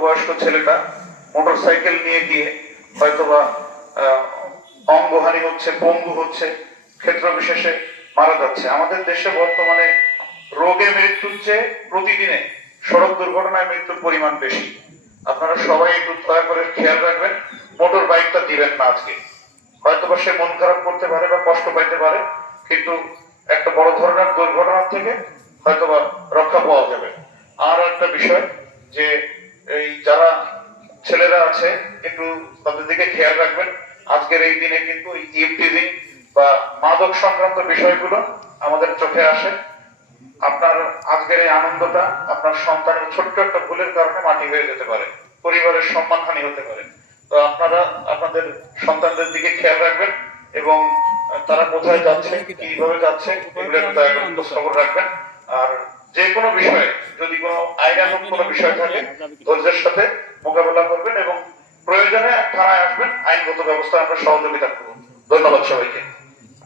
প্রাপ্তবয়স্ক ছেলেটা motor cycle নিয়ে গিয়ে হয়তোবা অঙ্গহানি হচ্ছে, পঙ্গু হচ্ছে ক্ষেত্র বিশেষে মারা যাচ্ছে। আমাদের দেশে বর্তমানে রোগে মৃত্যুর চেয়ে প্রতিদিনে সড়ক দুর্ঘটনায় মৃত্যুর পরিমাণ বেশি। আপনারা সবাই একটু দয়া করে খেয়াল রাখবেন, মোটর বাইকটা দিবেন না আজকে। হয়তোবা সে মন খারাপ করতে পারে বা কষ্ট পাইতে পারে, কিন্তু একটা বড় ধরনের দুর্ঘটনা থেকে হয়তোবা রক্ষা পাওয়া যাবে। আর একটা বিষয় যে এই যারা ছেলেরা আছে, একটু তাদের দিকে খেয়াল রাখবেন। আজকের এই দিনে কিন্তু ইফটিজিং বা মাদক সংক্রান্ত বিষয়গুলো আমাদের চোখে আসে। আপনার আজকের এই আনন্দটা আপনার সন্তানের ছোট্ট একটা ভুলের কারণে মাটি হয়ে যেতে পারে, পরিবারের সম্মানহানি হতে পারে। তো আপনারা আপনাদের সন্তানদের দিকে খেয়াল রাখবেন এবং তারা কোথায় যাচ্ছে, কীভাবে যাচ্ছে, এগুলো একটু খবর রাখবেন। আর যে কোনো বিষয়ে যদি কোনো আইনানুক কোনো বিষয় থাকে ধৈর্যের সাথে মোকাবেলা করবেন এবং প্রয়োজনে থানায় আসবেন। আইনগত ব্যবস্থা আমরা সহযোগিতা করব। ধন্যবাদ সবাইকে।